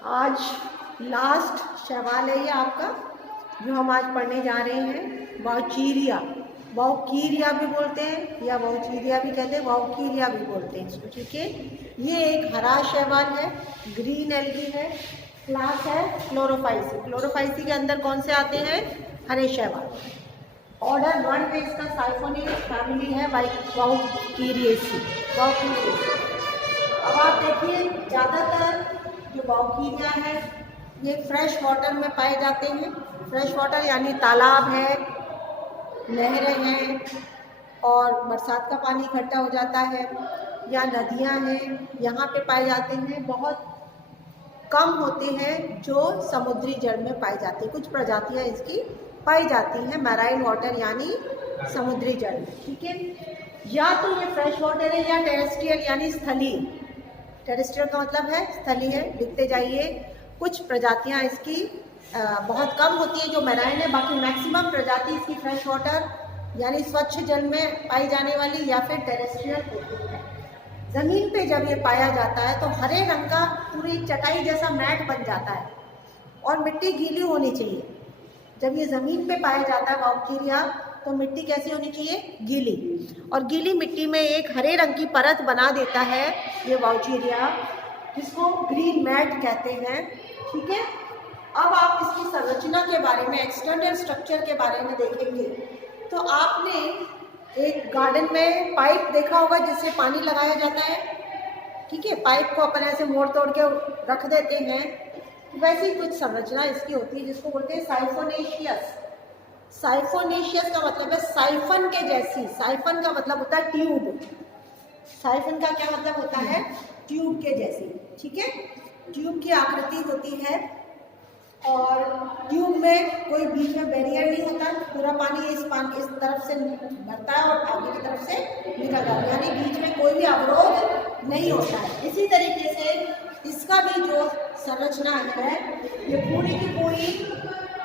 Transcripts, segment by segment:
आज लास्ट सवाल है ये आपका, जो हम आज पढ़ने जा रहे हैं। वाउचीरिया, वाउकीरिया भी बोलते हैं या वाउचीरिया भी कहते हैं, वाउकीरिया भी बोलते हैं इसको, ठीक है। ये एक हरा शैवाल है, ग्रीन एल्गी है, क्लास है क्लोरोफाइसी। क्लोरोफाइसी के अंदर कौन से आते हैं? हरे शैवाल। ऑर्डर 1 में इसका साइफोनियस फैमिली है वाउकीरिएसी। अब आप देखिए, ज़्यादातर जो वाउकीरिया है ये फ्रेश वाटर में पाए जाते हैं। फ्रेश वाटर यानी तालाब है, नहरें हैं और बरसात का पानी इकट्ठा हो जाता है, या नदियां हैं, यहाँ पे पाए जाते हैं। बहुत कम होते हैं जो समुद्री जल में पाई जाती है। कुछ प्रजातियाँ इसकी पाई जाती हैं मैराइन वाटर यानी समुद्री जल में, ठीक है। या तो ये फ्रेश वाटर है या टेरेस्ट्रियल यानी स्थलीय। टेरेस्ट्रियल का मतलब है स्थलीय है। लिखते जाइए। कुछ प्रजातियां इसकी बहुत कम होती है जो मैराइन है, बाकी मैक्सिमम प्रजाति इसकी फ्रेश वाटर यानी स्वच्छ जल में पाई जाने वाली या फिर टेरेस्ट्रियल होती है। ज़मीन पे जब ये पाया जाता है तो हरे रंग का पूरी चटाई जैसा मैट बन जाता है और मिट्टी गीली होनी चाहिए। जब ये ज़मीन पे पाया जाता है वाउकीरिया तो मिट्टी कैसी होनी चाहिए? गीली। और गीली मिट्टी में एक हरे रंग की परत बना देता है ये वाउचीरिया, जिसको ग्रीन मैट कहते हैं, ठीक है। अब आप इसकी संरचना के बारे में, एक्सटर्नल स्ट्रक्चर के बारे में देखेंगे तो आपने एक गार्डन में पाइप देखा होगा जिससे पानी लगाया जाता है, ठीक है। पाइप को अपन ऐसे मोड़ तोड़ के रख देते हैं, वैसी कुछ संरचना इसकी होती है जिसको बोलते हैं साइफोनेशियस। साइफोनेशियस का मतलब है साइफन के जैसी। साइफन का मतलब होता है ट्यूब। साइफन का क्या मतलब होता है? ट्यूब के जैसी, ठीक है। ट्यूब की आकृति होती है और ट्यूब में कोई बीच में बैरियर नहीं होता। पूरा पानी इस तरफ से भरता है और आगे की तरफ से निकल जाता है, यानी बीच में कोई भी अवरोध नहीं होता है। इसी तरीके से इसका भी जो संरचना है ये पूरी की पूरी,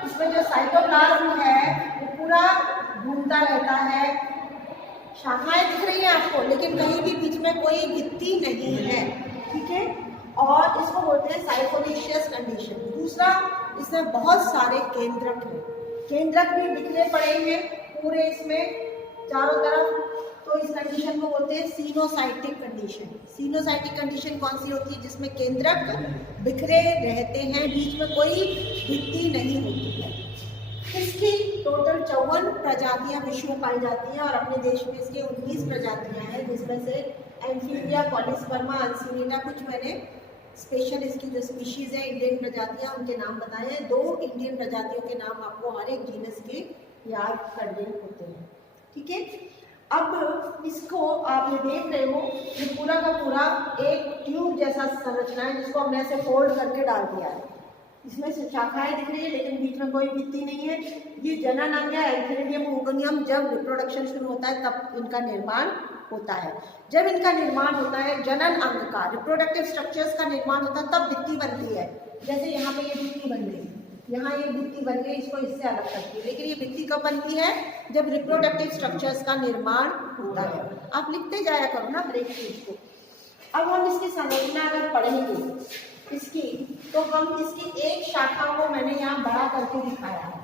इसमें जो साइटोप्लाज्म है वो पूरा घूमता रहता है। शाखाएं दिख रही हैं आपको, लेकिन कहीं भी बीच में कोई भित्ति नहीं है, ठीक है। और इसको बोलते हैं साइफोनेशियस कंडीशन। दूसरा, इसमें बहुत सारे केंद्रक हैं। केंद्रक भी बिखरे पड़े हैं पूरे इसमें चारों तरफ, तो इस कंडीशन को बोलते हैं सीनोसाइटिक कंडीशन। सीनोसाइटिक कंडीशन कौन सी होती है? जिसमें केंद्रक बिखरे रहते हैं, बीच में कोई भित्ति नहीं होती है। इसकी टोटल 54 प्रजातियां विश्व में पाई जाती हैं और अपने देश में इसकी 19 प्रजातियां हैं, जिसमें से एम्फीबिया, पॉलीस्पर्मा, अनसीनिटा, कुछ मैंने स्पेशल इसकी जो स्पीशीज़ है इंडियन प्रजातियां उनके नाम बताए हैं। 2 इंडियन प्रजातियों के नाम आपको हर एक जीनस के याद करने होते हैं, ठीक है। अब इसको आप ये देख रहे हो, ये पूरा का पूरा एक ट्यूब जैसा संरचना है जिसको हमने ऐसे फोल्ड करके डाल दिया है। इसमें से शाखाएं दिख रही है लेकिन बीच में कोई भित्ति नहीं है। ये जनन अंग है, एंथेरिडियम ओगोनियम। जब रिप्रोडक्शन शुरू होता है तब इनका निर्माण होता है। जब इनका निर्माण होता है, जनन अंग का, रिप्रोडक्टिव स्ट्रक्चर्स का निर्माण होता है, तब भित्ति बनती है। जैसे यहाँ पे ये भित्ति बन गई, यहाँ ये भित्ति बन गई, इसको इससे अलग करती है। लेकिन ये भित्ति कब बनती है? जब रिप्रोडक्टिव स्ट्रक्चर्स का निर्माण होता है। आप लिखते जाया करो ना ब्रेक चीज को। अब हम इसकी संरचना अगर पढ़ेंगे इसकी, तो हम इसकी एक शाखा को मैंने यहाँ बड़ा करके दिखाया है।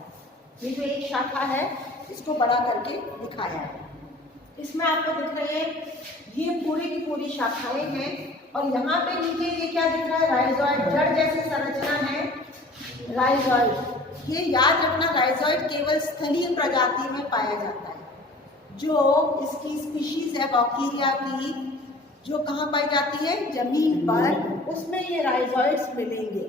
ये जो एक शाखा है इसको बड़ा करके दिखाया है। इसमें आपको दिख रहे हैं ये पूरी की पूरी शाखाएं हैं और यहाँ पे नीचे ये क्या दिख रहा है? राइजोइड, जड़ जैसी संरचना है, राइजोइड। ये याद रखना, राइजोइड केवल स्थलीय प्रजाति में पाया जाता है। जो इसकी स्पीशीज है वाउकीरिया की, जो कहाँ पाई जाती है? जमीन पर, उसमें ये राइजोइड्स मिलेंगे।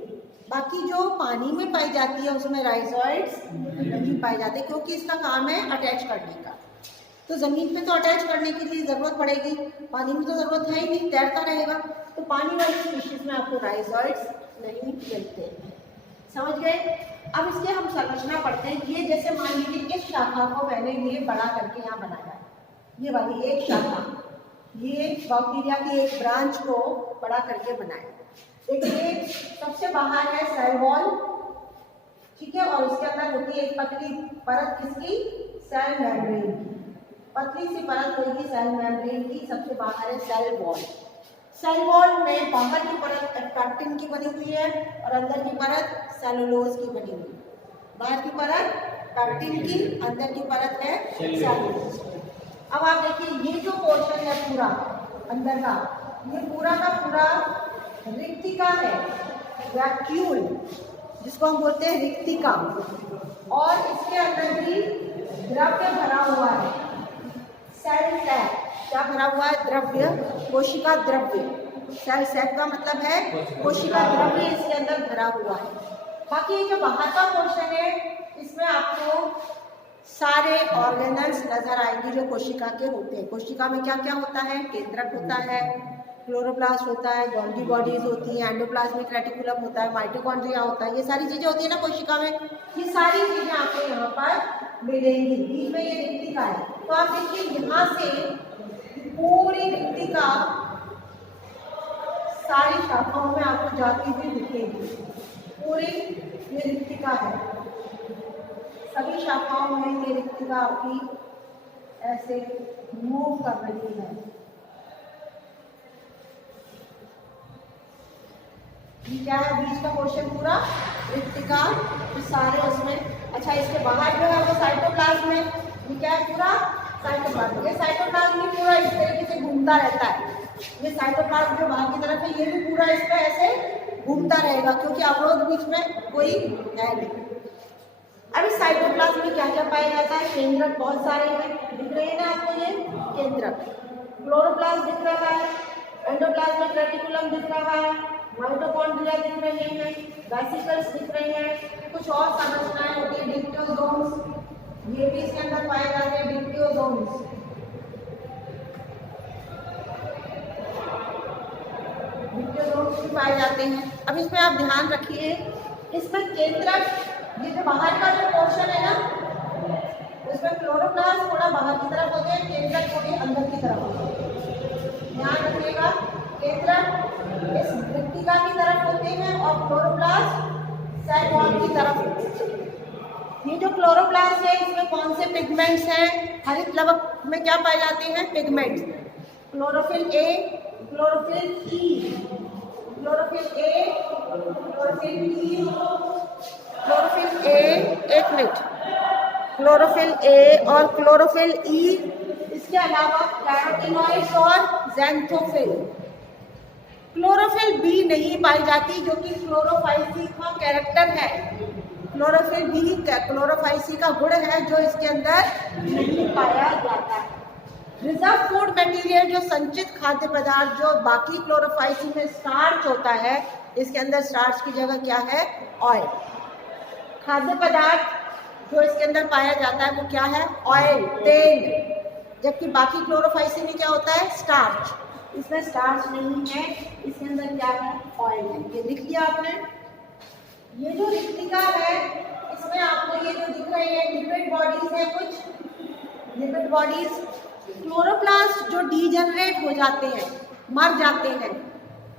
बाकी जो पानी में पाई जाती है उसमें राइजोइड्स नहीं पाए जाते, क्योंकि इसका काम है अटैच करने का। तो ज़मीन पे तो अटैच करने के लिए ज़रूरत पड़ेगी, पानी में तो ज़रूरत है ही नहीं, तैरता रहेगा। तो पानी वाली स्पीशीज में आपको राइजोइड्स नहीं मिलते। समझ गए? अब इसके हम संरचना पढ़ते हैं। ये जैसे मान लीजिए इस शाखा को मैंने ये बड़ा करके यहाँ बनाया, ये वाली एक शाखा, ये वाउकीरिया की एक ब्रांच को बड़ा करके बनाया। देखिए सबसे बाहर है सेल वॉल, ठीक है, और उसके अंदर होती है एक पतली परत, किसकी? सेल मेम्ब्रेन की। पतली सी परत होगी सेल मेम्ब्रेन की। सबसे बाहर है सेल वॉल। सेल वॉल में बाहर की परत पैक्टिन की बनी हुई है और अंदर की परत सेलुलोज की बनी हुई है। बाहर की परत पैक्टिन की, अंदर की परत है सेलुलोज। अब आप देखिए ये जो पोर्शन है पूरा अंदर का, ये पूरा का पूरा रिक्तिका है, वैक्यूल जिसको हम बोलते हैं रिक्तिका, और इसके अंदर भी द्रव्य भरा हुआ है। सेल सैक क्या भरा हुआ है? द्रव्य, कोशिका द्रव्य। सेल सैक का मतलब है कोशिका द्रव्य इसके अंदर भरा हुआ है। बाकी ये जो बाहर का पोर्शन है इसमें आपको सारे ऑर्गेनल्स नजर आएंगे जो कोशिका के होते हैं। कोशिका में क्या क्या होता है? केंद्रक होता है, क्लोरोप्लास्ट होता है, गोल्गी बॉडीज होती है, एंडोप्लाज्मिक रेटिकुलम होता है, माइटोकॉन्ड्रिया होता है, ये सारी चीजें होती है ना कोशिका में। ये सारी चीजें आपको यहाँ पर मिलेंगी। बीच में ये रिक्तिका है, तो आप देखिए यहाँ से पूरी रिक्तिका सारी शाखाओं में आपको जाती हुई दिखेगी। पूरी ये रिक्तिका है, सभी शाखाओं में ये रिक्तिका आपकी ऐसे मूव कर रही है। ये क्या है? बीच का पोर्शन पूरा रिक्तिका, सारे उसमें। अच्छा, इसके बाहर जो है वो साइटोप्लाज्म में, ये क्या है? पूरा साइटोप्लाज्म। ये साइटोप्लाज्म भी पूरा इस तरीके से घूमता रहता है। ये साइटोप्लाज्म जो बाहर की तरफ है ये भी पूरा इस पर ऐसे घूमता रहेगा, क्योंकि अवरोध बीच में कोई है नहीं। अब इस साइटोप्लाज्म में क्या क्या पाया जाता है? केंद्रक बहुत सारे हैं, दिख रहे हैं ना आपको? ये केंद्रक, क्लोरोप्लास्ट दिख रहा है, एंडोप्लाज्मिक रेटिकुलम दिख रहा है, माइटोकॉन्ड्रिया दिख रहे हैं, वेसिकल्स दिख रहे हैं, कुछ और संरचनाएं होती है, डिप्टियोसोम्स, ये भी इसके अंदर पाए जाते हैं, डिप्टियोसोम्स। डिप्टियोसोम्स भी पाए जाते हैं। अब इसमें आप ध्यान रखिए, इसमें केंद्रक, ये जो बाहर का जो पोर्शन है ना, उसमें क्लोरोप्लास्ट थोड़ा बाहर की तरफ होते हैं, केंद्रक थोड़ी अंदर की तरफ होते हैं। ध्यान रखिएगा, केंद्रक इस रिक्तिका की तरफ होते हैं और क्लोरोप्लास्ट सेल वॉल की तरफ होते हैं। ये जो क्लोरोप्लास्ट है इसमें कौन से पिगमेंट्स हैं? हरित लवक में क्या पाए जाते हैं? Pigments. Chlorophyll A, chlorophyll E, chlorophyll A, chlorophyll E, chlorophyll A, एक मिनट, क्लोरोफिल ए और क्लोरोफिल ई, इसके अलावा कैरोटीनॉइड्स और ज़ैंथोफिल। क्लोरोफिल बी नहीं पाई जाती, जो कि क्लोरोफाइसी का कैरेक्टर है। क्लोरोफिल बी क्लोरोफाइसी का गुण है जो इसके अंदर नहीं पाया जाता है। रिजर्व फूड मटेरियल, जो संचित खाद्य पदार्थ, जो बाकी क्लोरोफाइसी में स्टार्च होता है, इसके अंदर स्टार्च की जगह क्या है? ऑयल। खाद्य पदार्थ जो इसके अंदर पाया जाता है वो क्या है? ऑयल, तेल। जबकि बाकी क्लोरोफाइसी में क्या होता है? स्टार्च। इसमें स्टार्च नहीं है, इसके अंदर क्या है? ऑयल है। ये लिख लिया आपने। ये जो रिक्तिका है इसमें आपको ये जो दिख रही है लिपिड बॉडीज है, कुछ लिपिड बॉडीज। क्लोरोप्लास्ट जो डीजनरेट हो जाते हैं, मर जाते हैं,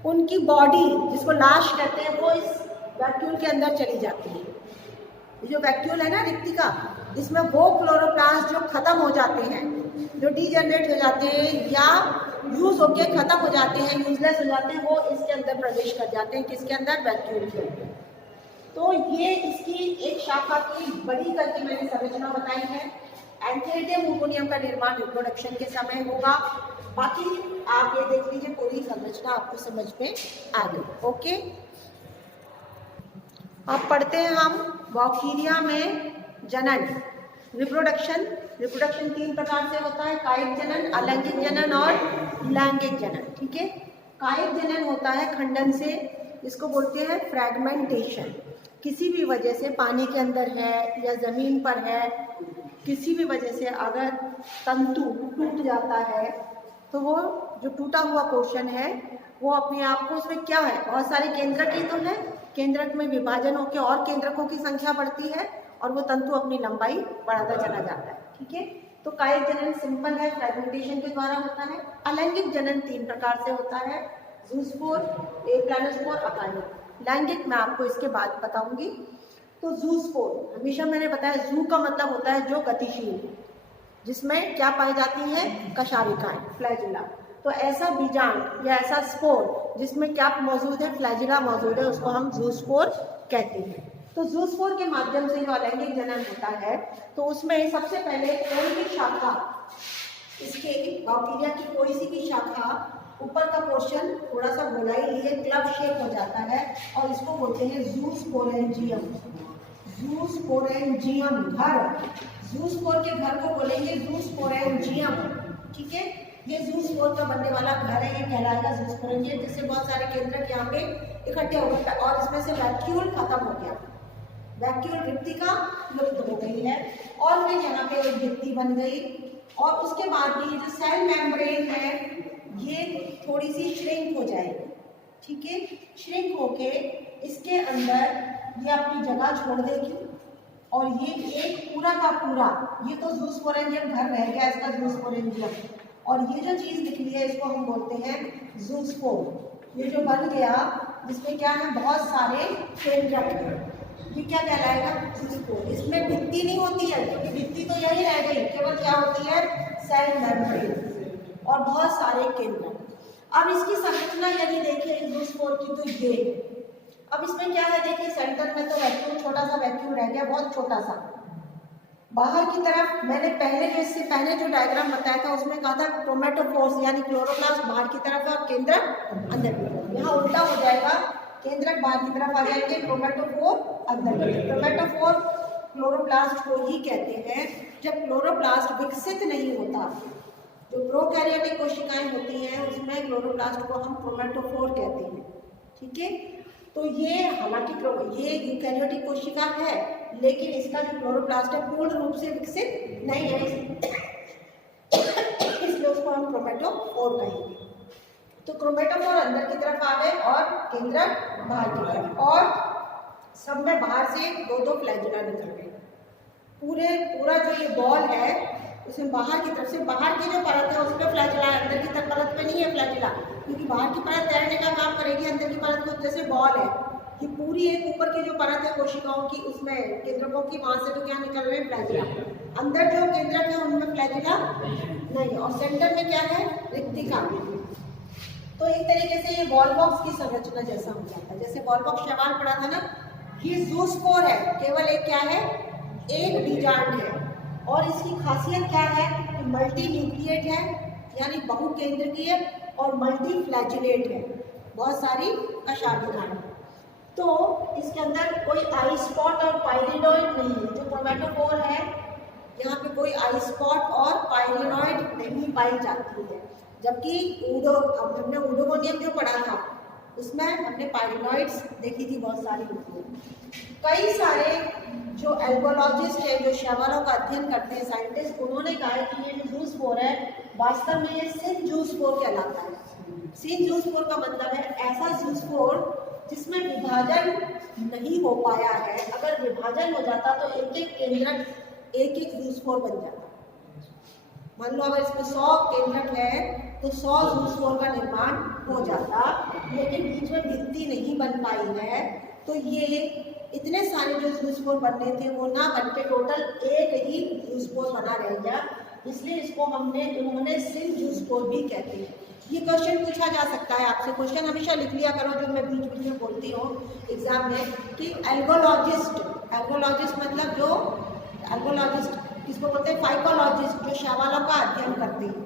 उनकी बॉडी जिसको लाश कहते हैं वो इस वैक्यूल के अंदर चली जाती है। ये जो वैक्यूल है ना रिक्तिका, इसमें वो क्लोरोप्लास्ट जो खत्म हो जाते हैं, जो डीजनरेट हो जाते हैं या यूज होके खत्म हो जाते हैं, यूजलेस हो जाते हैं, वो इसके अंदर प्रवेश कर जाते हैं। किसके अंदर? वैक्यूल के अंदर। तो ये इसकी एक शाखा की बड़ी करके मैंने संरचना बताई है। एंथेरिडियम यूकोनियम का निर्माण रिप्रोडक्शन के समय होगा। बाकी आप ये देख लीजिए, पूरी संरचना आपको समझ में आ गई। ओके, अब पढ़ते हैं हम बैक्टीरिया में जनन, रिप्रोडक्शन। रिप्रोडक्शन 3 प्रकार से होता है, कायिक जनन, अलैंगिक जनन और लैंगिक जनन। ठीक है, कायिक जनन होता है खंडन से, इसको बोलते हैं फ्रैगमेंटेशन। किसी भी वजह से पानी के अंदर है या ज़मीन पर है, किसी भी वजह से अगर तंतु टूट जाता है तो वो जो टूटा हुआ पोर्शन है वो अपने आप को, उसमें क्या है? बहुत सारे केंद्रक ही तो है, केंद्रक में विभाजन होकर और केंद्रकों की संख्या बढ़ती है और वो तंतु अपनी लंबाई बढ़ाता चला जाता है। ठीक है, तो कायिक जनन सिंपल है, फ्रैगमेंटेशन के द्वारा होता है। अलैंगिक जनन 3 प्रकार से होता है, ज़ूस्पोर, एप्लानोस्पोर, अकार्डिक। लैंगिक मैं आपको इसके बाद बताऊंगी। तो ज़ूस्पोर, हमेशा मैंने बताया ज़ू का मतलब होता है जो गतिशील, जिसमें क्या पाई जाती हैं? कशारिकाएं, फ्लैजिला। तो ऐसा बीजांड या ऐसा स्पोर जिसमें क्या मौजूद है, फ्लैजिला मौजूद है, उसको हम ज़ूस्पोर कहते हैं। तो ज़ूस्पोर के माध्यम से जो अलैंगिक जनन होता है तो उसमें सबसे पहले कोई भी शाखा, इसके बैक्टीरिया की कोई सी भी शाखा ऊपर का पोर्शन थोड़ा सा गोलाई लिए क्लब शेप हो जाता है और इसको बोलते हैं ज़ूस्पोरेंजियम। ज़ूस्पोरेंजियम घर, ज़ूस्पोर के घर को बोलेंगे ज़ूस्पोरेंजियम। ठीक है, ये ज़ूस्पोर का बनने वाला घर है, ये कहलाएगा ज़ूस्पोरेंजियम, जिससे बहुत सारे केंद्रक यहाँ पे इकट्ठे हो गए और इसमें से वैक्यूल खत्म हो गया, वैक्यूल रिक्तिका लुप्त हो गई है और फिर यहाँ पे एक भित्ति बन गई। और उसके बाद ये जो सेल मेम्ब्रेन है ये थोड़ी सी श्रिंक हो जाएगी। ठीक है, श्रिंक होके इसके अंदर ये अपनी जगह छोड़ देगी और ये एक पूरा का पूरा, ये तो ज़ूस्पोरेंजियम घर रह गया इसका ज़ूस्पोरेंजियम, और ये जो चीज़ निकली है इसको हम बोलते हैं ज़ूस्पोर। ये जो बन गया जिसमें क्या है, बहुत सारे केंद्रक हैं, ये क्या कहलाएगा, ज़ूस्पोर। इसमें भित्ति नहीं होती है क्योंकि भित्ति तो यही रह गई, केवल क्या होती है, सेल मेम्ब्रेन और बहुत सारे केंद्रक। अब इसकी संरचना यदि देखें ज़ूस्पोर की तो ये, अब इसमें क्या है देखिए, सेंटर में तो वैक्यूल, छोटा सा वैक्यूल रह गया, बहुत छोटा सा। बाहर की तरफ मैंने पहले जो इससे पहले जो डायग्राम बताया था उसमें कहा था क्रोमेटोफोर्स यानी क्लोरोप्लास्ट बाहर की तरफ है और केंद्रक अंदर की तरफ। यहाँ उल्टा हो जाएगा, केंद्रक बाहर की तरफ आ जाएंगे, क्रोमेटोफोर अंदर की तरफ। क्रोमेटोफोर क्लोरोप्लास्ट को ही कहते हैं। जब क्लोरोप्लास्ट विकसित नहीं होता, जो प्रोकैरियोटिक कोशिकाएं होती हैं उसमें क्लोरोप्लास्ट को हम क्रोमेटोफोर कहते हैं। ठीक है, तो ये हालांकि ये यूकैरियोटिक कोशिका है लेकिन इसका जो क्लोरोप्लास्ट है पूर्ण रूप से विकसित नहीं है, इसलिए उसको हम क्रोमेटोफोर कहेंगे। तो क्रोमेटोफोर अंदर की तरफ आ गए और केंद्रक बाहर की तरफ, और सब में बाहर से दो दो फ्लैजिला निकल गए। पूरा जो ये बॉल है उसमें बाहर की तरफ से, बाहर की जो परत है उस पर फ्लैजिला है, अंदर की तरफ परत पे नहीं है फ्लैजिला, क्योंकि बाहर की परत तैरने का काम करेगी, अंदर की परत को जैसे बॉल है, ये पूरी एक ऊपर की जो परत है कोशिकाओं की उसमें केंद्रकों की, वहां से तो क्या निकल रहे हैं, फ्लैजिला। अंदर जो केंद्रक है उनमें फ्लैजिला नहीं, और सेंटर में क्या है, रिक्तिका। तो एक तरीके से ये बॉल बॉक्स की संरचना जैसा हो जाता है, जैसे बॉल बॉक्स सवाल पड़ा था ना, ये ज़ूस्पोर है, केवल एक क्या है, एक बीजांड है, और इसकी खासियत क्या है कि मल्टी न्यूक्लिएट है यानी बहुकेंद्रकीय और मल्टी फ्लैजिलेट है, बहुत सारी कशाभिकाएं। तो इसके अंदर कोई आई स्पॉट और पाइरिनॉइड नहीं है। जो क्रोमेटोफोर है यहाँ पे कोई आई स्पॉट और पाइरिनॉइड नहीं पाई जाती है, जबकि हमने ऊडोमोनियम जो पढ़ा था उसमें हमने पाइरिनॉइड्स देखी थी बहुत सारी। कई सारे जो एल्गोलॉजिस्ट है, जो शैवालों का अध्ययन करते हैं साइंटिस्ट, उन्होंने कहा है कि ये जो ज़ूस्पोर है वास्तव में ये सिन ज़ूस्पोर कहलाता है। सिन ज़ूस्पोर का मतलब है ऐसा ज़ूस्पोर जिसमें विभाजन नहीं हो पाया है। अगर विभाजन हो जाता तो एक एक केंद्रक एक एक ज़ूस्पोर बन जाता। मान लो अगर इसमें 100 केंद्रक है तो 100 ज़ूस्पोर का निर्माण हो जाता, लेकिन बीच में भित्ति नहीं बन पाई है तो ये इतने सारे जो ज़ूस्पोर बनने थे वो ना बन के टोटल एक ही ज़ूस्पोर बना रह गया, इसलिए इसको उन्होंने सिन ज़ूस्पोर भी कहते हैं। ये क्वेश्चन पूछा जा सकता है आपसे, क्वेश्चन हमेशा लिख लिया करो जो मैं बीच बीच में बोलती हूँ एग्जाम में, कि एल्गोलॉजिस्ट मतलब जो एल्गोलॉजिस्ट किसको बोलते हैं, फाइकोलॉजिस्ट, जो शैवालों का अध्ययन करते हैं।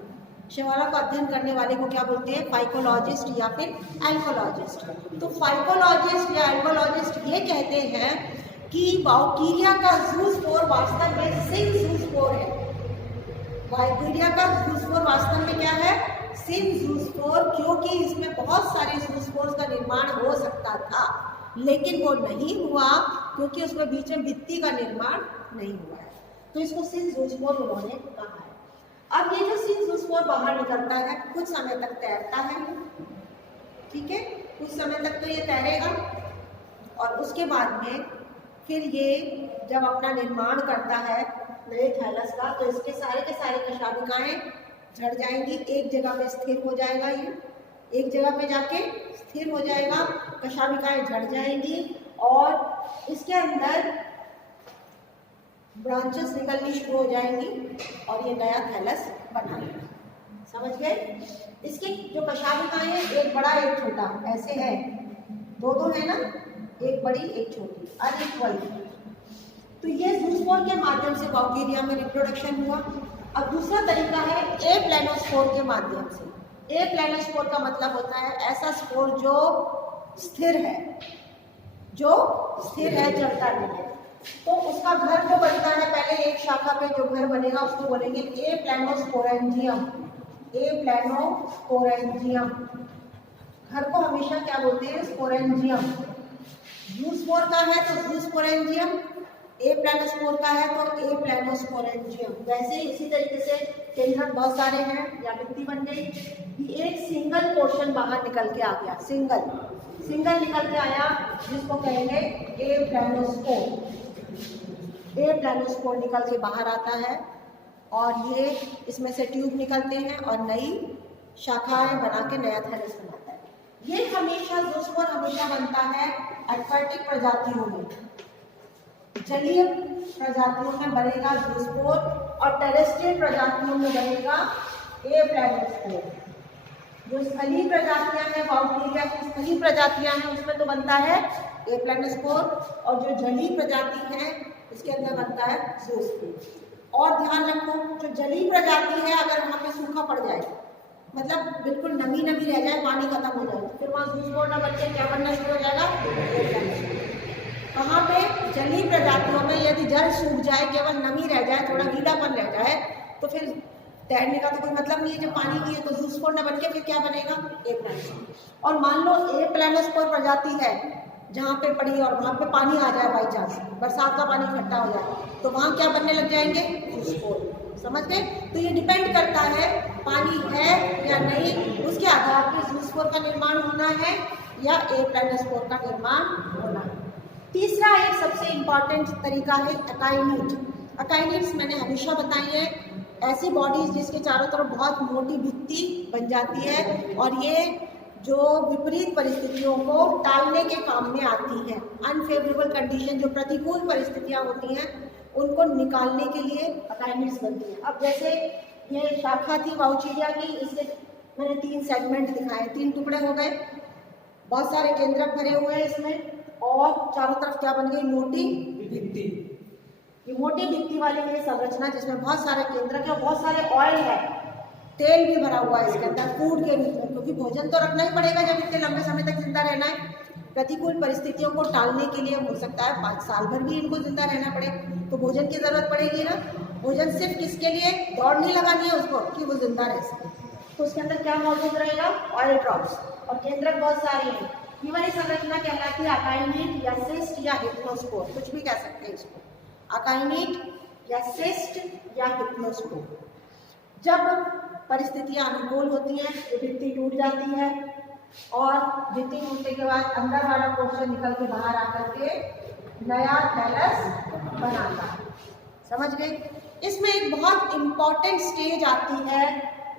शैवालों का अध्ययन करने वाले को क्या बोलते हैं, फाइकोलॉजिस्ट या फिर एल्गोलॉजिस्ट। तो फाइकोलॉजिस्ट या एल्गोलॉजिस्ट ये कहते हैं कि बैक्टीरिया का ज़ूस्पोर वास्तव में सिन ज़ूस्पोर है। बैक्टीरिया का ज़ूस्पोर वास्तव में क्या है, सिन ज़ूस्पोर, क्योंकि इसमें बहुत सारे ज़ूस्पोर्स का निर्माण हो सकता था लेकिन वो नहीं हुआ क्योंकि उसमें बीच में भित्ति का निर्माण नहीं हुआ है, तो इसको सिन ज़ूस्पोर उन्होंने कहा है। अब ये जो सिन ज़ूस्पोर बाहर निकलता है कुछ समय तक तैरता है, ठीक है, कुछ समय तक तो ये तैरेगा और उसके बाद में फिर ये जब अपना निर्माण करता है नए थैलस का, तो इसके सारे के सारे कशाभिकाएं झड़ जाएंगी, एक जगह पे स्थिर हो जाएगा, ये एक जगह पे जाके स्थिर हो जाएगा, कशाभिकाएं झड़ जाएंगी और इसके अंदर ब्रांचेस निकलनी शुरू हो जाएंगी और ये नया थैलस बना लेगा। समझ गए? इसकी जो कशाभिकाएं हैं, एक बड़ा एक छोटा ऐसे है, दो दो है ना, एक बड़ी एक छोटी, अनइक्वल। तो ये ज़ूस्पोर के माध्यम से बैक्टीरिया में रिप्रोडक्शन हुआ। अब दूसरा तरीका है ए प्लेनोस्पोर के माध्यम से। ए प्लेनोस्पोर का मतलब होता है ऐसा स्पोर जो स्थिर है, जो स्थिर है, चलता नहीं है। तो उसका घर जो बनता है, पहले एक शाखा पे जो घर बनेगा उसको बोलेंगे ए प्लेनोस्पोरेंजियम। ए प्लेनोस्पोरेंजियम घर को हमेशा क्या बोलते हैं? स्पोरेंजियम। ज़ूस्पोर का है तो ज़ूस्पोरेंजियम, ए प्लेनोस्पोर का है तो ए प्लेनोस्पोरेंजियम। वैसे ही इसी तरीके से केंद्रक बहुत सारे हैं, या भित्ति बन गई, एक सिंगल पोर्शन बाहर निकल के आ गया, सिंगल निकल के आया, जिसको कहेंगे ए प्लेनोस्पोर। ए प्लेनोस्पोर निकल के बाहर आता है और ये इसमें से ट्यूब निकलते हैं और नई शाखाएं बना के नया थैलस बनाता है। ये हमेशा ज़ूस्पोर हमेशा बनता है एक्वाटिक प्रजातियों में, जलीय प्रजातियों में बनेगा ज़ूस्पोर और टेरेस्ट्रियल प्रजातियों में बनेगा ए प्लेनोस्पोर। जो स्थलीय प्रजातियां हैं, बैक्टीरिया की स्थलीय प्रजातियां हैं, उसमें तो बनता है ए प्लेनोस्पोर, और जो जलीय प्रजाति है इसके अंदर बनता है ज़ूस्पोर। और ध्यान रखो, जो जलीय प्रजाति है अगर वहाँ पे सूखा पड़ जाए, मतलब बिल्कुल नमी रह जाए, पानी खत्म हो जाए, फिर वहाँ ज़ूस्पोर न बन के क्या बनना शुरू हो जाएगा? ए प्लेनोस्पोर। वहाँ पे जलीय प्रजातियों में यदि जल सूख जाए, केवल नमी रह जाए, थोड़ा गीलापन रह जाए, तो फिर तैरने का तो कोई मतलब नहीं है। जब पानी नहीं है तो ज़ूस्पोर न बन के फिर क्या बनेगा? ए प्लेनोस्पोर। और मान लो ए प्लेनोस्पोर प्रजाति है जहाँ पे पड़ी और वहाँ पे पानी आ जाए, बाई चांस बरसात का पानी इकट्ठा हो जाए, तो वहाँ क्या बनने लग जाएंगे? ज़ूस्पोर। समझ गए? तो ये डिपेंड करता है पानी है या नहीं, उसके आधार पर ज़ूस्पोर का निर्माण होना है या ए प्लेनोस्पोर का निर्माण होना है। तीसरा एक सबसे इम्पॉर्टेंट तरीका है अकाइनीट। अकाइनीट्स मैंने हमेशा बताई है, ऐसी बॉडीज जिसके चारों तरफ बहुत मोटी भित्ति बन जाती है और ये जो विपरीत परिस्थितियों को टालने के काम में आती है। अनफेवरेबल कंडीशन, जो प्रतिकूल परिस्थितियाँ होती हैं, उनको निकालने के लिए अकाइनीट्स बनती हैं। अब जैसे ये शाखा थी वाउचीरिया की, इसके मैंने 3 सेगमेंट दिखाए, 3 टुकड़े हो गए, बहुत सारे केंद्रक भरे हुए हैं इसमें, और चारों तरफ क्या बन गई? मोटी भित्ति। ये मोटी भित्ति वाली ये संरचना जिसमें बहुत सारे केंद्रक है और बहुत सारे ऑयल है, तेल भी भरा हुआ है इसके अंदर फूड के रूप में, क्योंकि भोजन तो रखना ही पड़ेगा जब इतने लंबे समय तक जिंदा रहना है। प्रतिकूल परिस्थितियों को टालने के लिए हो सकता है 5 साल भर भी इनको जिंदा रहना पड़े, तो भोजन की जरूरत पड़ेगी ना। भोजन सिर्फ किसके लिए? दौड़ नहीं लगानी है उसको कि वो जिंदा रह सके, तो उसके अंदर क्या मौजूद रहेगा? Oil drops. और केंद्रक बहुत सारे हैं। ये वाली संरचना कहलाती है अकाइनीट या सिस्ट या हिप्नोस्पोर, कुछ भी कह सकते हैं इसको, अकाइनीट या सिस्ट या हिप्नोस्पोर। जब परिस्थितियां अनुकूल होती हैं, ये भित्ति टूट जाती है और भित्ति टूटने के बाद अंदर वाला पोर्शन निकल के बाहर आकर के नया थैलस बनाता है। समझ गए? इसमें एक बहुत इम्पॉर्टेंट स्टेज आती है,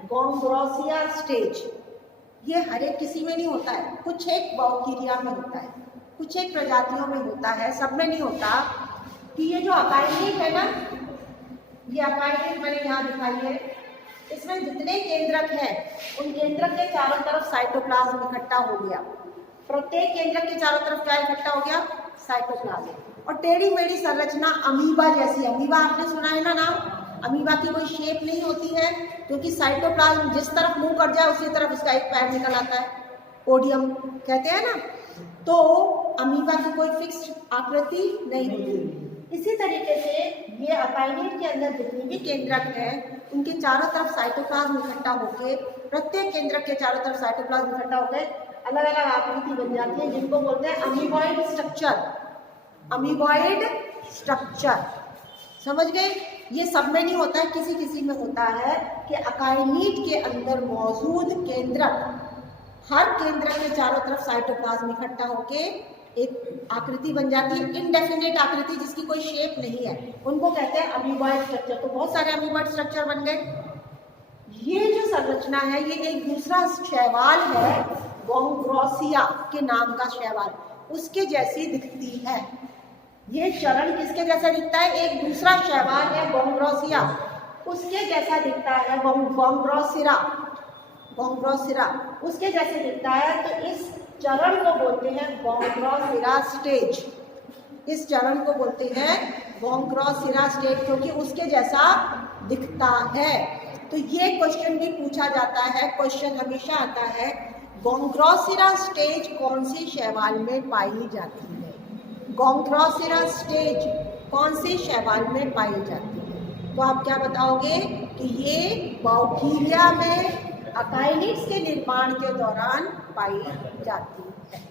गोंग्रोसिया स्टेज। ये हर एक किसी में नहीं होता है, कुछ एक बैक्टीरिया में होता है, कुछ एक प्रजातियों में होता है, सब में नहीं होता। कि ये जो अकाइनीट है ना, ये अकाइनीट मैंने यहाँ दिखाई है, इसमें जितने केंद्रक हैं उन केंद्रक के चारों तरफ साइटोप्लाज्म इकट्ठा हो गया। प्रत्येक केंद्रक के चारों तरफ क्या इकट्ठा हो गया? साइटोप्लाज्म। और टेढ़ी मेढ़ी संरचना अमीबा जैसी। अमीबा आपने सुना है ना नाम? अमीबा की कोई शेप नहीं होती है, क्योंकि साइटोप्लाज्म जिस तरफ मुंह कर जाए उसी तरफ उसका एक पैर निकल आता है, पोडियम कहते हैं ना। तो अमीबा की कोई फिक्स्ड आकृति नहीं होती। इसी तरीके से ये अकाइनीट के अंदर जितने भी केंद्रक हैं उनके चारों तरफ साइटोप्लाज्म इकट्ठा होकर, प्रत्येक केंद्रक के चारों तरफ साइटोप्लाज्म इकट्ठा होकर अलग अलग आकृति बन जाती है, जिनको बोलते हैं अमीबॉइड स्ट्रक्चर। अमीबॉइड स्ट्रक्चर, समझ गए? ये सब में नहीं होता है, किसी किसी में होता है कि अकाइनीट के अंदर मौजूद केंद्रक, हर केंद्रक के चारों तरफ साइटोप्लाज्म इकट्ठा होके एक आकृति बन जाती है, इनडेफिनेट आकृति जिसकी कोई शेप नहीं है, उनको कहते हैं अमीबॉइड स्ट्रक्चर। तो बहुत सारे अमीबॉइड स्ट्रक्चर बन गए। ये जो संरचना है ये एक दूसरा शैवाल है, गोंग्रोसिया के नाम का शैवाल, उसके जैसी दिखती है। ये चरण किसके जैसा दिखता है? एक दूसरा शैवाल है गोंग्रोसिया, उसके जैसा दिखता है, गोंग्रोसिरा। गोंग्रोसिरा उसके जैसे दिखता है, तो इस चरण को बोलते हैं गोंग्रोसिरा स्टेज। इस चरण को बोलते हैं गोंग्रोसिरा स्टेज, क्योंकि उसके जैसा दिखता है। तो ये क्वेश्चन भी पूछा जाता है, क्वेश्चन हमेशा आता है, गोंग्रोसिरा स्टेज कौन से शैवाल में पाई जाती है? गोंग्रोसिरा स्टेज कौन से शैवाल में पाई जाती है? तो आप क्या बताओगे कि ये बाउथीरिया में अकाइलिड्स के निर्माण के दौरान पाई जाती है।